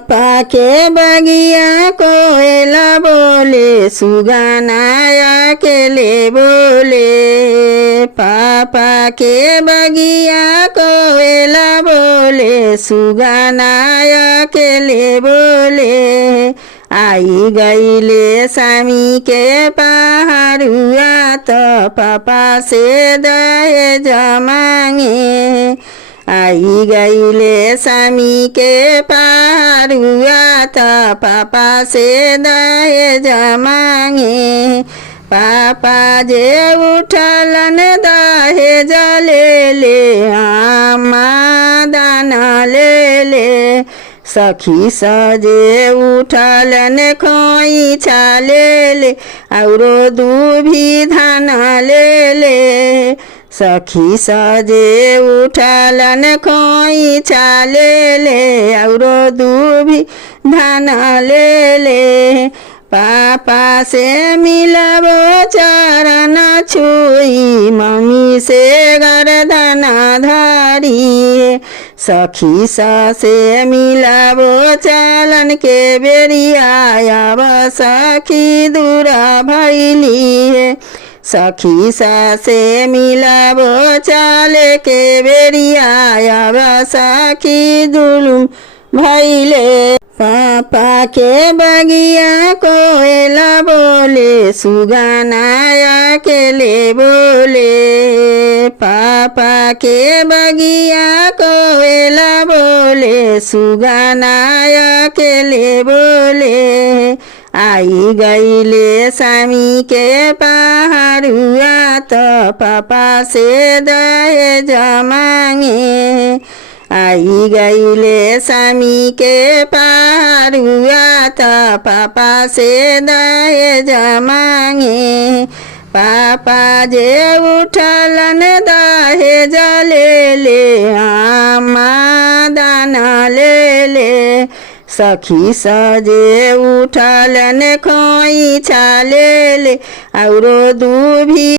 पाके बगिया कोयला बोले, सुगाना अकेले बोले। पापा के बगिया कोयला बोले, सुगाना अकेले बोले। आई गईले सामी के पहाड़ुआ, तो पापा से दहेज मांगे। आई गईले सामी के पहाड़ुआ, तो पापा से दहेज मांगे। पापा जे उठलन दहेज ले ले, आमा दाना ले ले। सखी सजे उठलन खोइछा ले ले, औरो दूभी धान ले ले। सखी सजे उठलन खोइछा ले ले, औरो दूभी धान ले ले। पापा से मिलबो चरण छुई, मम्मी से गर्दन धरी। सखी से मिलबो चलन के बेरिया, अब सखी दूर भैली। सखी से मिलबो चल के बेरिया, अब सखी दूर भैले। पापा के बगिया कोयला बोले, सुगाना अकेले बोले। पापा के बगिया कोयला बोले, सुगाना अकेले बोले। आई गईले सामी के पहाड़ुआ, तो पापा से दहेज मांगे। आई गईले सामी के पहाड़ुआ, तो पापा से दहेज मांगे। पापा जे उठलन दहेज ले ले, आमा दाना ले ले। सखी सजे उठलन खोइछा ले ले, औरो दूभी